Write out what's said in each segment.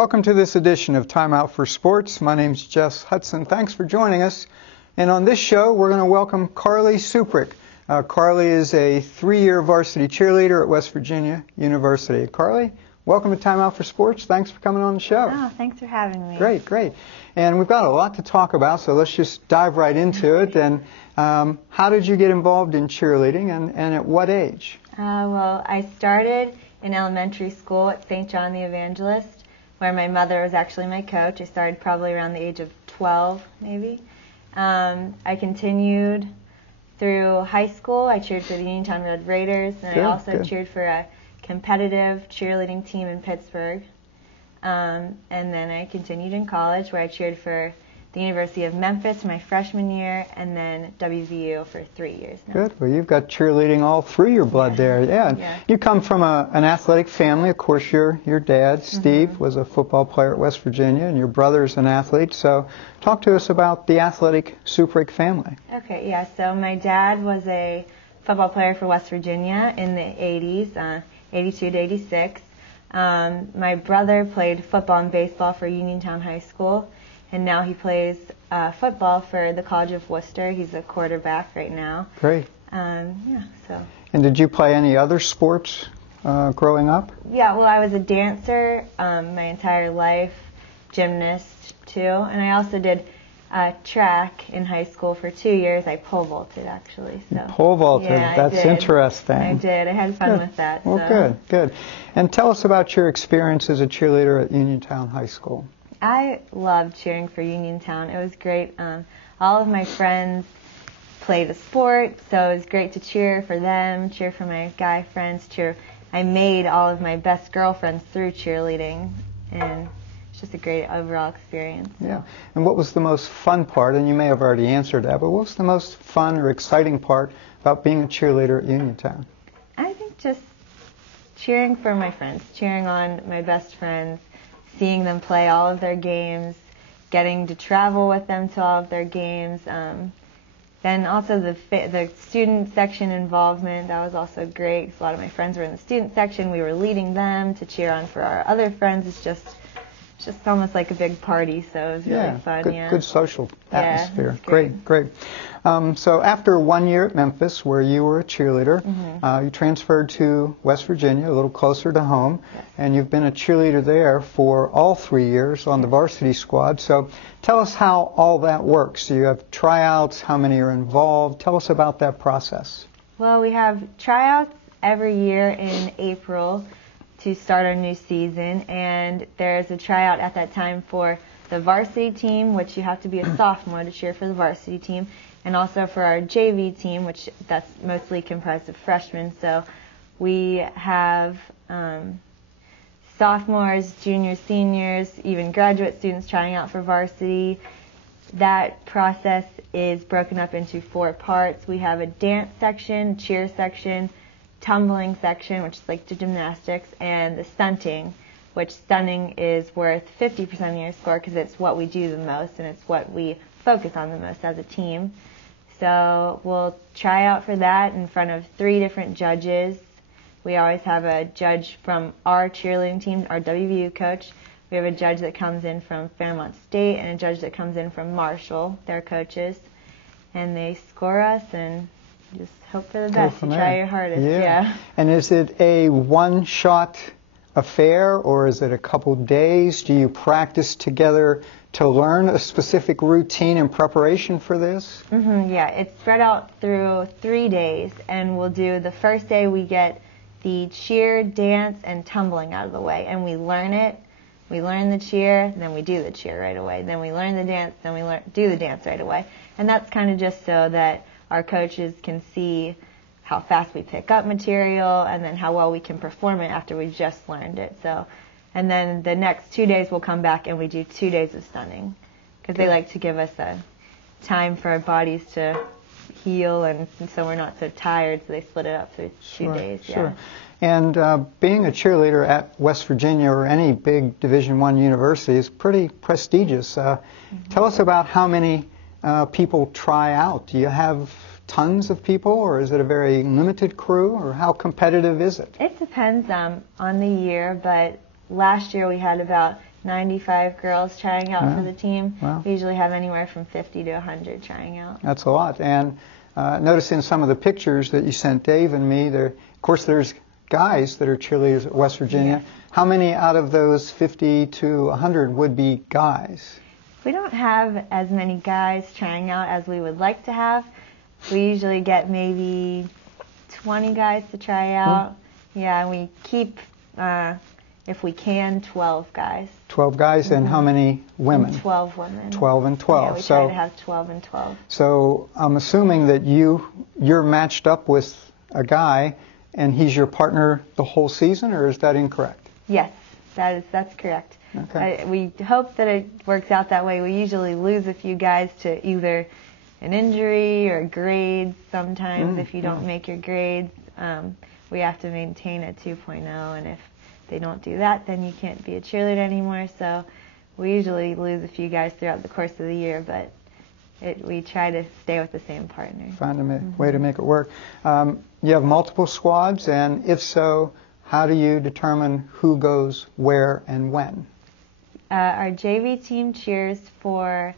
Welcome to this edition of Time Out for Sports. My name's Jess Hudson. Thanks for joining us. And on this show, we're going to welcome Carly Suprick. Carly is a 3-year varsity cheerleader at West Virginia University. Carly, welcome to Time Out for Sports. Thanks for coming on the show. Oh, thanks for having me. Great, great. And we've got a lot to talk about, so let's just dive right into it. And how did you get involved in cheerleading, and at what age? Well, I started in elementary school at St. John the Evangelist, where my mother was actually my coach. I started probably around the age of 12, maybe. I continued through high school. I cheered for the Uniontown Red Raiders, and I also cheered for a competitive cheerleading team in Pittsburgh. And then I continued in college, where I cheered for the University of Memphis my freshman year, and then WVU for 3 years now. Good. Well, you've got cheerleading all through your blood there. Yeah. You come from an athletic family. Of course, your dad, Steve, was a football player at West Virginia, and your brother's an athlete. So talk to us about the athletic Suprick family. Okay, yeah. So my dad was a football player for West Virginia in the 80s, 82 to 86. My brother played football and baseball for Uniontown High School, and now he plays football for the College of Worcester. He's a quarterback right now. Great. So. And did you play any other sports growing up? Yeah, well, I was a dancer my entire life, gymnast too, and I also did track in high school for 2 years. I pole vaulted, actually. So. Pole vaulted. Yeah, that's interesting. I did. I had fun with that. Well, so. Good. And tell us about your experience as a cheerleader at Uniontown High School. I loved cheering for Uniontown. It was great. All of my friends played a sport, so it was great to cheer for them, cheer for my guy friends, I made all of my best girlfriends through cheerleading, and it's just a great overall experience. Yeah. And what was the most fun part, and you may have already answered that, but what was the most fun or exciting part about being a cheerleader at Uniontown? I think just cheering for my friends, cheering on my best friends, seeing them play all of their games, getting to travel with them to all of their games. Then also the student section involvement, that was also great. A lot of my friends were in the student section. We were leading them to cheer on for our other friends. It's just almost like a big party, so it was really fun. Good social atmosphere. Yeah, Great. So after 1 year at Memphis, where you were a cheerleader, you transferred to West Virginia, a little closer to home, and you've been a cheerleader there for all 3 years on the varsity squad. So tell us how all that works. You have tryouts, how many are involved? Tell us about that process. Well, we have tryouts every year in April to start our new season, and there's a tryout at that time for the varsity team, which you have to be a sophomore to cheer for the varsity team, and also for our JV team, which that's mostly comprised of freshmen. So we have sophomores, juniors, seniors, even graduate students trying out for varsity. That process is broken up into 4 parts. We have a dance section, cheer section, tumbling section, which is like the gymnastics, and the stunting, which stunning is worth 50% of your score because it's what we do the most and it's what we focus on the most as a team. So we'll try out for that in front of 3 different judges. We always have a judge from our cheerleading team, our WVU coach. We have a judge that comes in from Fairmont State and a judge that comes in from Marshall, their coaches. And they score us and just hope for the best. You try your hardest. Yeah. And is it a one-shot affair, or is it a couple days? Do you practice together to learn a specific routine in preparation for this? Yeah, it's spread out through 3 days, and we'll do the first day we get the cheer, dance, and tumbling out of the way, and we learn it. We learn the cheer, then we do the cheer right away. Then we learn the dance, then we do the dance right away. And that's kind of just so that our coaches can see how fast we pick up material and then how well we can perform it after we've just learned it. So, and then the next 2 days we'll come back and we do 2 days of stunning because they like to give us a time for our bodies to heal and so we're not so tired, so they split it up through 2 days. Sure. And being a cheerleader at West Virginia or any big Division I university is pretty prestigious. Tell us about how many people try out. Do you have tons of people, or is it a very limited crew, or how competitive is it? It depends on the year, but last year we had about 95 girls trying out for the team. Wow. We usually have anywhere from 50 to 100 trying out. That's a lot. And notice in some of the pictures that you sent Dave and me, of course there's guys that are cheerleaders at West Virginia. Yes. How many out of those 50 to 100 would be guys? We don't have as many guys trying out as we would like to have. We usually get maybe 20 guys to try out. Yeah, and we keep, if we can, 12 guys. 12 guys, and how many women? And 12 women. 12 and 12. Yeah, we try to have 12 and 12. So I'm assuming that you're matched up with a guy, and he's your partner the whole season, or is that incorrect? Yes, that's correct. Okay. We hope that it works out that way. We usually lose a few guys to either an injury or grades. Sometimes if you don't make your grades, we have to maintain a 2.0, and if they don't do that, then you can't be a cheerleader anymore. So we usually lose a few guys throughout the course of the year, but we try to stay with the same partner. Find a way to make it work. You have multiple squads, and if so, how do you determine who goes where and when? Our JV team cheers for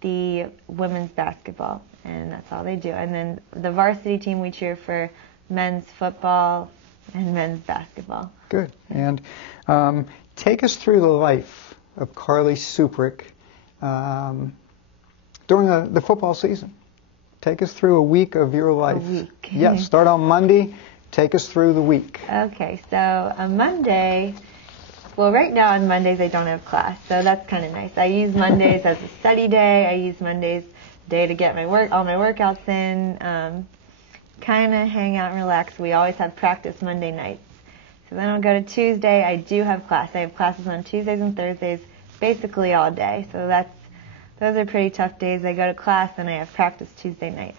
the women's basketball, and that's all they do. And then the varsity team, we cheer for men's football and men's basketball. Good. And take us through the life of Carly Suprick during the football season. Take us through a week of your life. A week. Yes, start on Monday. Take us through the week. Okay, so on Monday, well, right now on Mondays I don't have class, so that's kind of nice. I use Mondays as a study day. I use Mondays day to get all my workouts in, kind of hang out and relax. We always have practice Monday nights. So then I'll go to Tuesday. I do have class. I have classes on Tuesdays and Thursdays basically all day. So those are pretty tough days. I go to class and I have practice Tuesday night.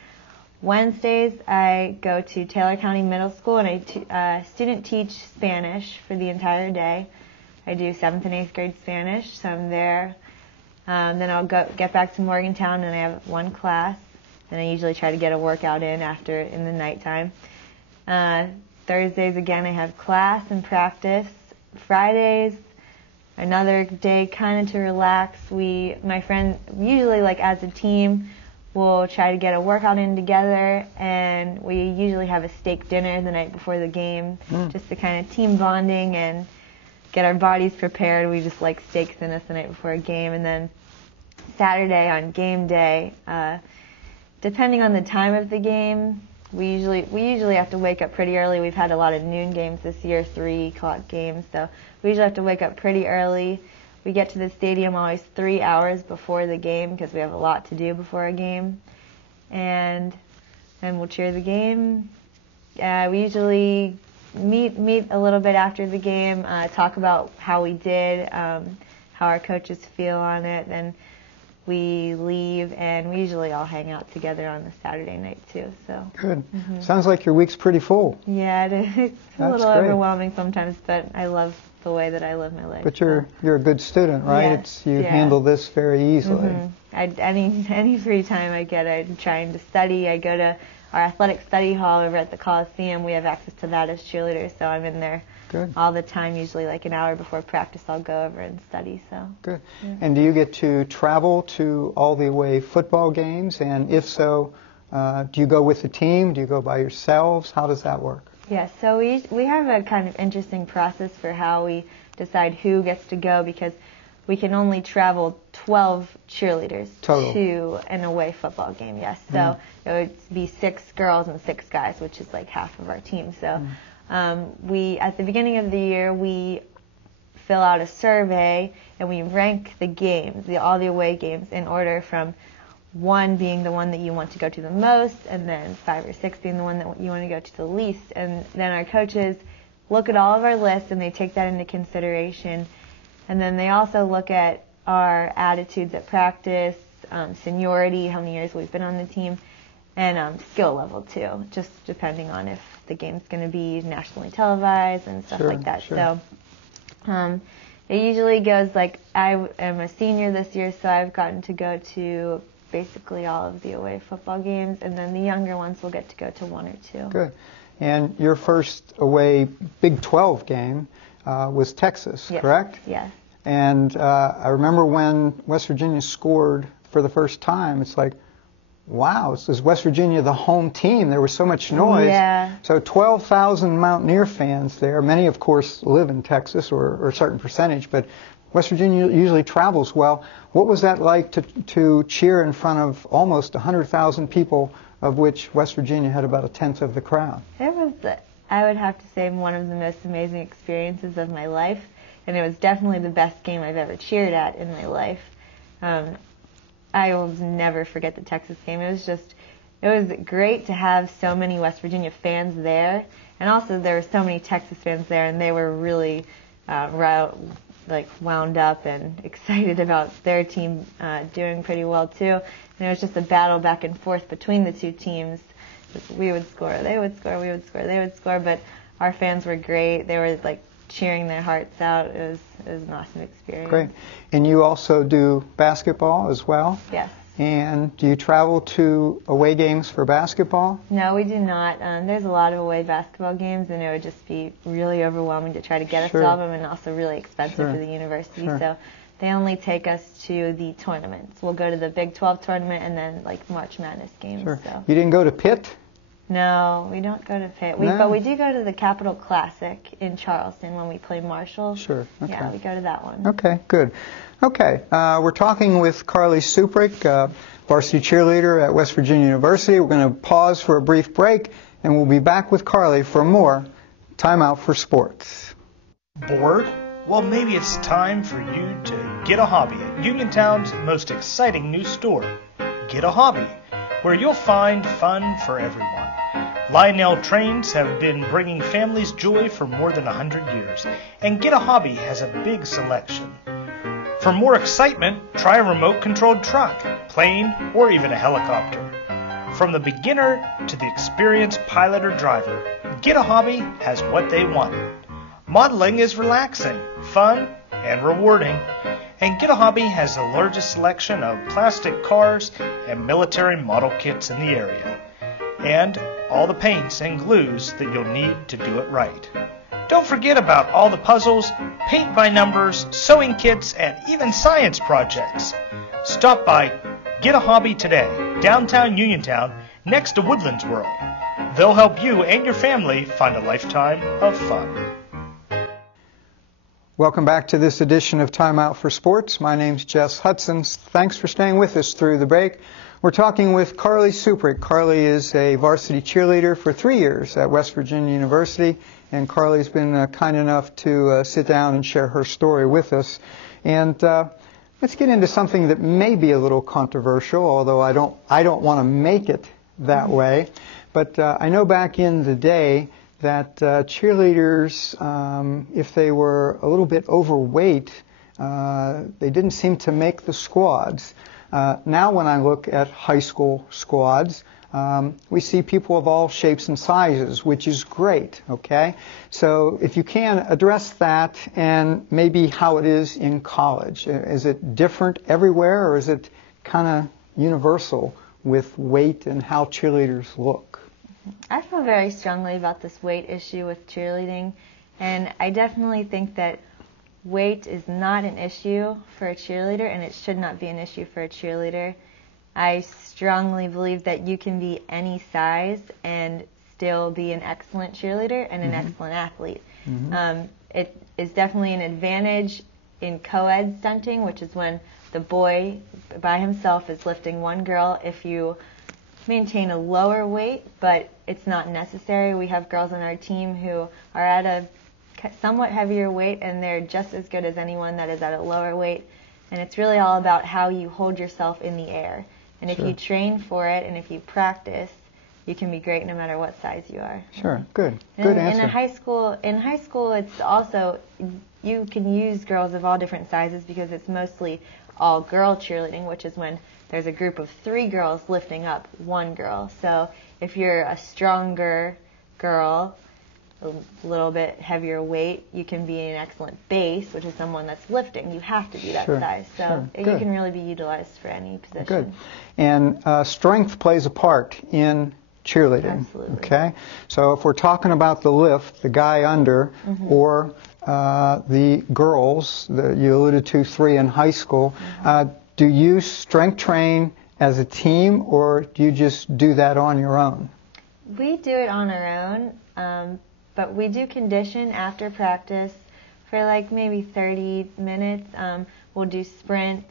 Wednesdays I go to Taylor County Middle School and I student teach Spanish for the entire day. I do 7th and 8th grade Spanish, so I'm there. Then I'll get back to Morgantown and I have one class. And I usually try to get a workout in the nighttime. Thursdays again I have class and practice. Fridays, another day kind of to relax. My friends, usually like as a team, we'll try to get a workout in together, and we usually have a steak dinner the night before the game, just to kind of team bonding and get our bodies prepared. We just like steaks in us the night before a game. And then Saturday on game day, depending on the time of the game, we usually have to wake up pretty early. We've had a lot of noon games this year, 3 o'clock games, so we usually have to wake up pretty early. We get to the stadium always 3 hours before the game because we have a lot to do before a game. And then we'll cheer the game. We usually meet a little bit after the game, talk about how we did, how our coaches feel on it, then we leave, and we usually all hang out together on the Saturday night too. So good. Sounds like your week's pretty full. Yeah, it's a little overwhelming sometimes, but I love the way that I live my life. But you're a good student, right? Yes, You handle this very easily. Any free time I get, I'm trying to study. I go to our athletic study hall over at the Coliseum. We have access to that as cheerleaders, so I'm in there all the time. Usually like an hour before practice I'll go over and study. So good. Yeah. And do you get to travel to all the away football games? And if so, do you go with the team? Do you go by yourselves? How does that work? Yeah, so we have a kind of interesting process for how we decide who gets to go, because we can only travel 12 cheerleaders to an away football game, yes. So it would be 6 girls and 6 guys, which is like half of our team. So at the beginning of the year, we fill out a survey and we rank the games, all the away games, in order from 1 being the one that you want to go to the most, and then 5 or 6 being the one that you want to go to the least. And then our coaches look at all of our lists and they take that into consideration. And then they also look at our attitudes at practice, seniority, how many years we've been on the team, and skill level too, just depending on if the game's going to be nationally televised and stuff like that. Sure. So it usually goes like, I am a senior this year, so I've gotten to go to basically all of the away football games, and then the younger ones will get to go to 1 or 2. Good. And your first away Big 12 game was Texas, correct? Yes. And I remember when West Virginia scored for the first time, it's like, wow, is West Virginia the home team? There was so much noise. Yeah. So 12,000 Mountaineer fans there. Many, of course, live in Texas, or a certain percentage, but West Virginia usually travels well. What was that like to cheer in front of almost 100,000 people, of which West Virginia had about a tenth of the crowd? It was, I would have to say, one of the most amazing experiences of my life, and it was definitely the best game I've ever cheered at in my life. I will never forget the Texas game. It was great to have so many West Virginia fans there, and also there were so many Texas fans there, and they were really wound up and excited about their team doing pretty well too. And it was just a battle back and forth between the two teams. We would score, they would score, we would score, they would score, but our fans were great. They were cheering their hearts out. It was an awesome experience. Great. And you also do basketball as well? Yes. And do you travel to away games for basketball? No, we do not. There's a lot of away basketball games, and it would just be really overwhelming to try to get us to all of them, and also really expensive for the university. Sure. So they only take us to the tournaments. We'll go to the Big 12 tournament and then March Madness games. Sure. So. You didn't go to Pitt? No, we don't go to Pitt. But we do go to the Capital Classic in Charleston when we play Marshall. Sure. Okay. Yeah, we go to that one. Okay, good. Okay, we're talking with Carly Suprick, varsity cheerleader at West Virginia University. We're going to pause for a brief break, and we'll be back with Carly for more Time Out for Sports. Bored? Well, maybe it's time for you to get a hobby at Uniontown's most exciting new store, Get a Hobby, where you'll find fun for everyone. Lionel Trains have been bringing families joy for more than 100 years, and Get a Hobby has a big selection. For more excitement, try a remote-controlled truck, plane, or even a helicopter. From the beginner to the experienced pilot or driver, Get a Hobby has what they want. Modeling is relaxing, fun, and rewarding, and Get a Hobby has the largest selection of plastic cars and military model kits in the area, and all the paints and glues that you'll need to do it right. Don't forget about all the puzzles, paint by numbers, sewing kits, and even science projects. Stop by Get a Hobby today, downtown Uniontown, next to Woodlands World. They'll help you and your family find a lifetime of fun. Welcome back to this edition of Time Out for Sports. My name's Jess Hudson. Thanks for staying with us through the break. We're talking with Carly Suprick. Carly is a varsity cheerleader for 3 years at West Virginia University, and Carly's been kind enough to sit down and share her story with us. And let's get into something that may be a little controversial, although I don't want to make it that way. But I know back in the day that cheerleaders, if they were a little bit overweight, they didn't seem to make the squads. Now when I look at high school squads, we see people of all shapes and sizes, which is great, okay? So if you can, address that and maybe how it is in college. Is it different everywhere, or is it kind of universal with weight and how cheerleaders look? I feel very strongly about this weight issue with cheerleading, and I definitely think that weight is not an issue for a cheerleader, and it should not be an issue for a cheerleader. I strongly believe that you can be any size and still be an excellent cheerleader and an excellent athlete. It is definitely an advantage in co-ed stunting, which is when the boy by himself is lifting one girl. If you maintain a lower weight, but it's not necessary. We have girls on our team who are at a somewhat heavier weight, and they're just as good as anyone that is at a lower weight. And it's really all about how you hold yourself in the air. And if you train for it and if you practice, you can be great no matter what size you are. Sure, good answer. In high school, it's also, you can use girls of all different sizes because it's mostly all girl cheerleading, which is when there's a group of 3 girls lifting up one girl. So if you're a stronger girl, a little bit heavier weight, you can be an excellent base, which is someone that's lifting. You have to be that size. So you can really be utilized for any position. Good. And strength plays a part in cheerleading. Absolutely. Okay? So if we're talking about the lift, the guy under, or the girls that you alluded to, 3 in high school. Do you strength train as a team, or do you just do that on your own? We do it on our own, but we do condition after practice for like maybe 30 minutes. We'll do sprint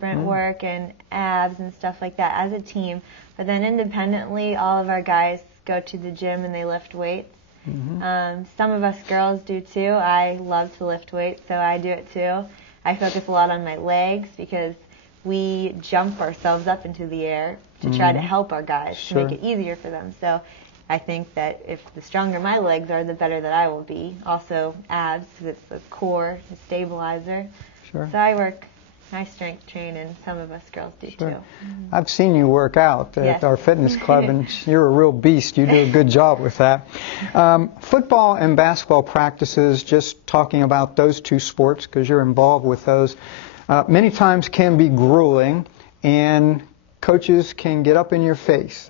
work and abs and stuff like that as a team. But then independently, all of our guys go to the gym and they lift weights. Some of us girls do too. I love to lift weights, so I do it too. I focus a lot on my legs because we jump ourselves up into the air to try to help our guys, to make it easier for them. So I think that if the stronger my legs are, the better that I will be. Also abs, because it's the core, the stabilizer. So I strength train, and some of us girls do too. I've seen you work out at our fitness club, and you're a real beast. You do a good job with that. Football and basketball practices, just talking about those two sports because you're involved with those, many times can be grueling, and coaches can get up in your face.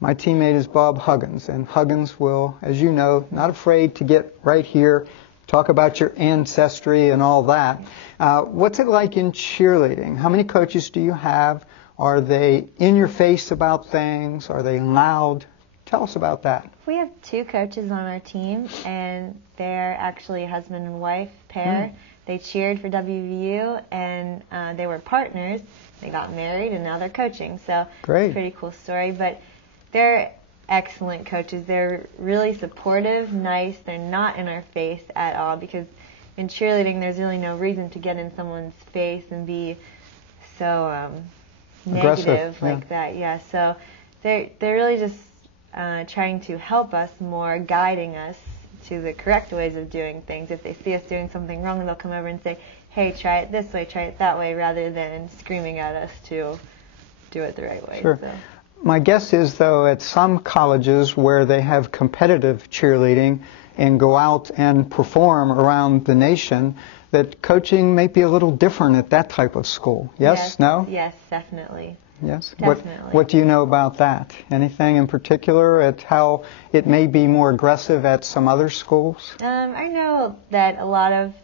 My teammate is Bob Huggins, and Huggins will, as you know, not afraid to get right here, talk about your ancestry and all that. What's it like in cheerleading? How many coaches do you have? Are they in your face about things? Are they loud? Tell us about that. We have 2 coaches on our team, and they're actually a husband and wife pair. They cheered for WVU, and they were partners. They got married, and now they're coaching. So Great. It's a pretty cool story. But they're excellent coaches. They're really supportive, nice. They're not in our face at all, because in cheerleading there's really no reason to get in someone's face and be so negative like that. Yeah. So they're really just trying to help us more, guiding us to the correct ways of doing things. If they see us doing something wrong, they'll come over and say, hey, try it this way, try it that way, rather than screaming at us to do it the right way. Sure. So. My guess is, though, at some colleges where they have competitive cheerleading and go out and perform around the nation, that coaching may be a little different at that type of school. Yes? No? Yes, definitely. Yes? Definitely. What do you know about that? Anything in particular at how it may be more aggressive at some other schools? I know that a lot of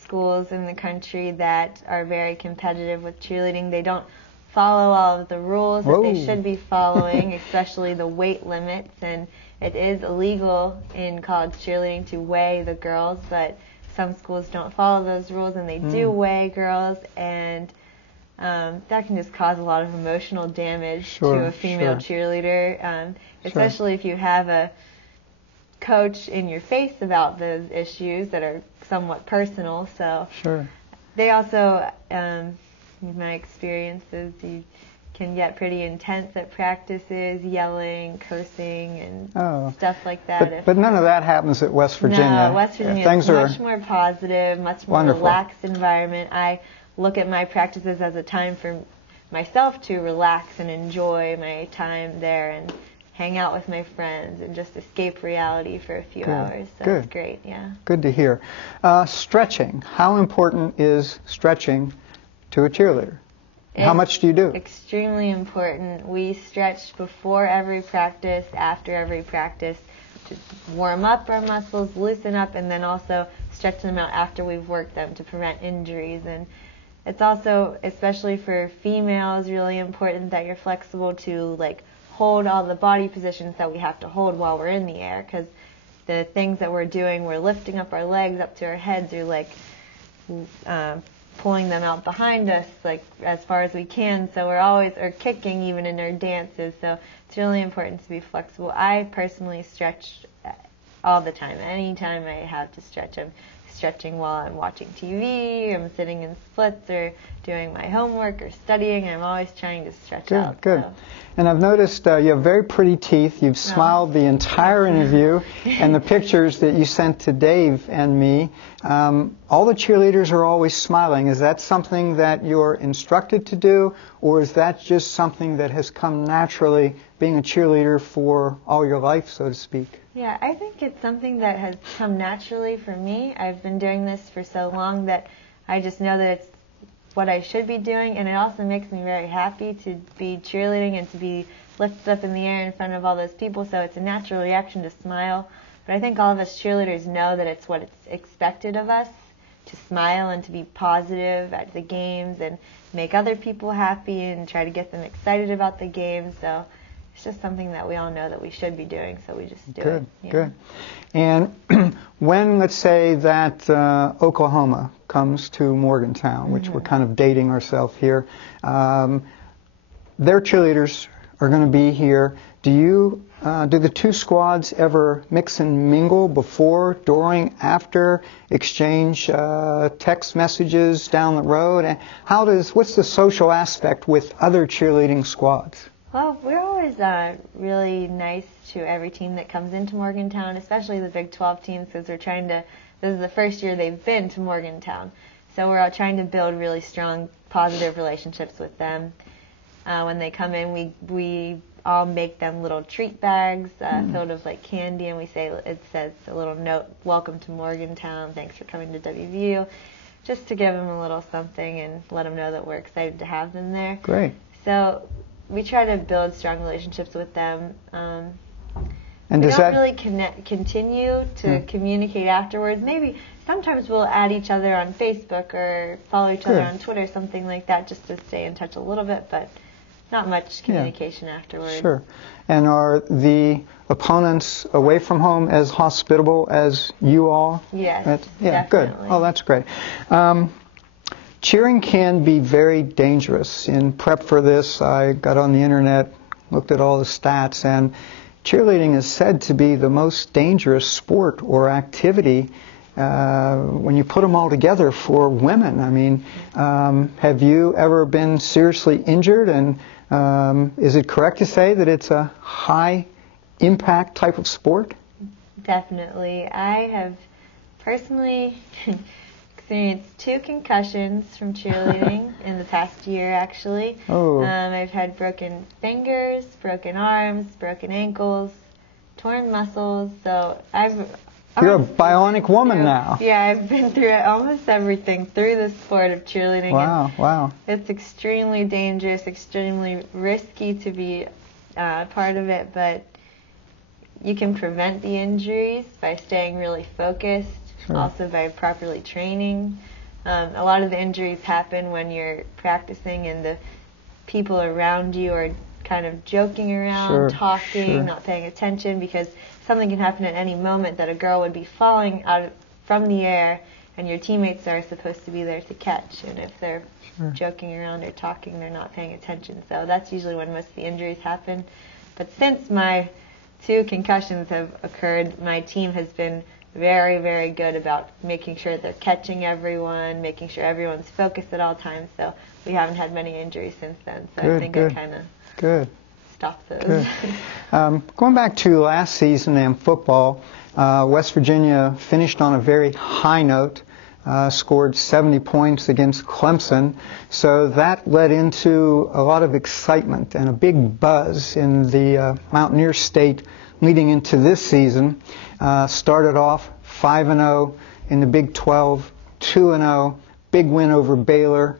schools in the country that are very competitive with cheerleading, they don't follow all of the rules that they should be following, especially the weight limits. And it is illegal in college cheerleading to weigh the girls, but some schools don't follow those rules, and they do weigh girls, and that can just cause a lot of emotional damage to a female cheerleader, especially if you have a coach in your face about those issues that are somewhat personal. So they also, in my experiences, you can get pretty intense at practices, yelling, cursing, and stuff like that. But none of that happens at West Virginia. No, West Virginia is much more positive, much more relaxed environment. I look at my practices as a time for myself to relax and enjoy my time there and hang out with my friends and just escape reality for a few hours. So it's great, yeah. Good to hear. Stretching. How important is stretching to a cheerleader? How much do you do? Extremely important. We stretch before every practice, after every practice, to warm up our muscles, loosen up, and then also stretch them out after we've worked them to prevent injuries. And it's also, especially for females, really important that you're flexible to hold all the body positions that we have to hold while we're in the air, because the things that we're doing, we're lifting up our legs up to our heads, or pulling them out behind us as far as we can, so we're always, or kicking even in our dances, so it's really important to be flexible. I personally stretch all the time. Anytime I have to stretch, I'm stretching while I'm watching TV, I'm sitting in splits, or doing my homework or studying. I'm always trying to stretch out. Good. So. And I've noticed you have very pretty teeth. You've smiled the entire interview, and the pictures that you sent to Dave and me, all the cheerleaders are always smiling. Is that something that you're instructed to do, or is that just something that has come naturally, being a cheerleader for all your life, so to speak? Yeah, I think it's something that has come naturally for me. I've been doing this for so long that I just know that it's what I should be doing, and it also makes me very happy to be cheerleading and to be lifted up in the air in front of all those people, so it's a natural reaction to smile But I think all of us cheerleaders know that it's what it's expected of us, to smile and to be positive at the games and make other people happy and try to get them excited about the games. So it's just something that we all know that we should be doing, so we just do it. Good. And when, let's say, that Oklahoma comes to Morgantown, which we're kind of dating ourselves here, their cheerleaders are going to be here. Do the two squads ever mix and mingle before, during, after, exchange text messages down the road? And what's the social aspect with other cheerleading squads? Well, we're always really nice to every team that comes into Morgantown, especially the Big 12 teams, because this is the first year they've been to Morgantown. So we're all trying to build really strong, positive relationships with them. When they come in, we all make them little treat bags filled with like candy, and it says a little note, "Welcome to Morgantown, thanks for coming to WVU," just to give them a little something and let them know that we're excited to have them there. Great. So we try to build strong relationships with them. And we don't really continue to communicate afterwards. Maybe sometimes we'll add each other on Facebook or follow each other on Twitter, something like that, just to stay in touch a little bit, but not much communication afterwards. Sure. And are the opponents away from home as hospitable as you all? Yes, yeah, definitely. Good. Oh, that's great. Cheering can be very dangerous. In prep for this, I got on the internet, looked at all the stats, and cheerleading is said to be the most dangerous sport or activity when you put them all together for women. I mean, have you ever been seriously injured? And is it correct to say that it's a high impact type of sport? Definitely. I have personally experienced 2 concussions from cheerleading in the past year, actually. Oh. I've had broken fingers, broken arms, broken ankles, torn muscles. So You're a bionic woman now. Yeah, I've been through almost everything through the sport of cheerleading. Wow. It's extremely dangerous, extremely risky to be part of it, but you can prevent the injuries by staying really focused, also by properly training. A lot of the injuries happen when you're practicing and the people around you are kind of joking around, talking, not paying attention, because something can happen at any moment that a girl would be falling from the air and your teammates are supposed to be there to catch. And if they're joking around or talking, they're not paying attention. So that's usually when most of the injuries happen. But since my 2 concussions have occurred, my team has been very, very good about making sure they're catching everyone, making sure everyone's focused at all times. So we haven't had many injuries since then. So I think I kind of stopped those. Going back to last season and football, West Virginia finished on a very high note, scored 70 points against Clemson. So that led into a lot of excitement and a big buzz in the Mountaineer State leading into this season. Started off 5-0 in the Big 12, 2-0, big win over Baylor,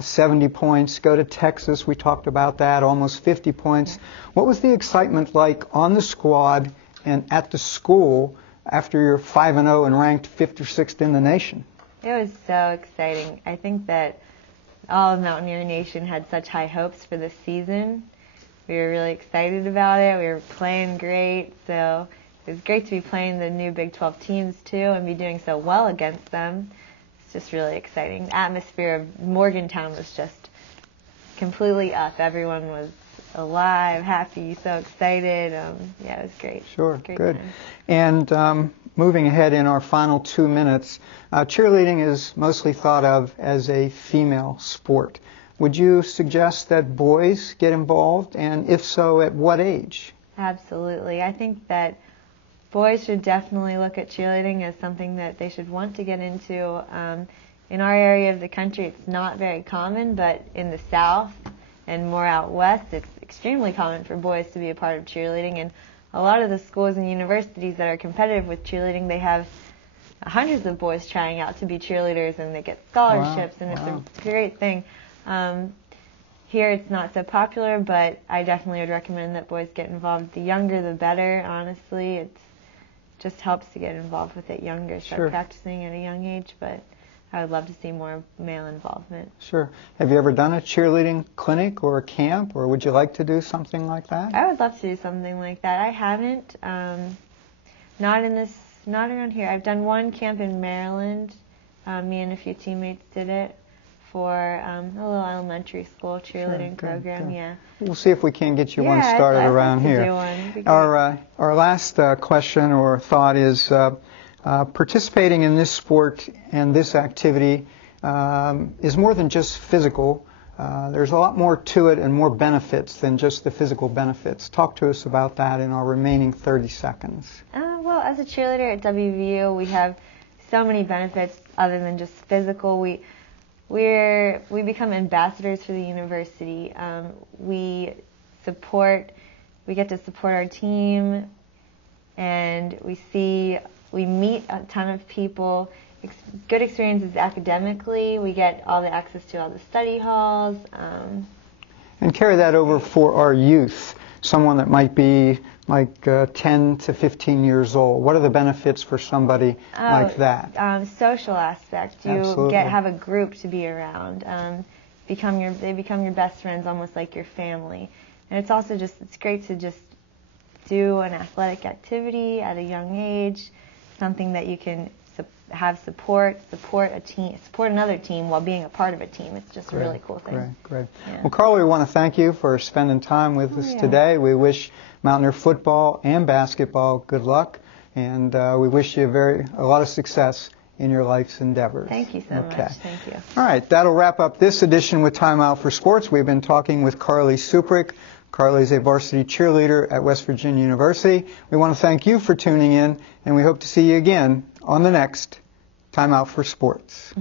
70 points. Go to Texas, we talked about that, almost 50 points. What was the excitement like on the squad and at the school after you're 5-0 and ranked 5th or 6th in the nation? It was so exciting. I think that all of Mountaineer Nation had such high hopes for this season. We were really excited about it. We were playing great, so it was great to be playing the new Big 12 teams too and be doing so well against them. It's just really exciting. The atmosphere of Morgantown was just completely up. Everyone was alive, happy, so excited. Yeah, it was great. Sure, great good. time. And moving ahead in our final 2 minutes, cheerleading is mostly thought of as a female sport. Would you suggest that boys get involved, and if so, at what age? Absolutely. I think that boys should definitely look at cheerleading as something that they should want to get into. In our area of the country, it's not very common, but in the South and more out west, it's extremely common for boys to be a part of cheerleading. And a lot of the schools and universities that are competitive with cheerleading, they have hundreds of boys trying out to be cheerleaders, and they get scholarships, and it's a great thing. Here it's not so popular, but I definitely would recommend that boys get involved. The younger the better, honestly. just helps to get involved with it younger, start Sure. practicing at a young age, but I would love to see more male involvement. Sure. Have you ever done a cheerleading clinic or a camp, or would you like to do something like that? I would love to do something like that. I haven't, not around here. I've done one camp in Maryland. Me and a few teammates did it for a little elementary school cheerleading program. good. Yeah. We'll see if we can get you one started I'd around like to here. do one. It'd be great. Our last question or thought is participating in this sport and this activity is more than just physical. There's a lot more to it and more benefits than just the physical benefits. Talk to us about that in our remaining 30 seconds. Well, as a cheerleader at WVU, we have so many benefits other than just physical. We become ambassadors for the university. We get to support our team, and we meet a ton of people. Good experiences academically. We get all the access to all the study halls. And carry that over for our youth, someone that might be like 10 to 15 years old. What are the benefits for somebody like that? Social aspect. You Absolutely. have a group to be around. They become your best friends, almost like your family. And it's also it's great to just do an athletic activity at a young age, something that you can have support another team while being a part of a team. It's just a really cool thing. Great. Yeah. Well, Carly, we want to thank you for spending time with us today. We wish Mountaineer football and basketball good luck, and we wish you a lot of success in your life's endeavors. Thank you so much. Thank you. All right, that'll wrap up this edition with Time Out for Sports. We've been talking with Carly Suprick. Carly's a varsity cheerleader at West Virginia University. We want to thank you for tuning in, and we hope to see you again on the next Time Out for Sports.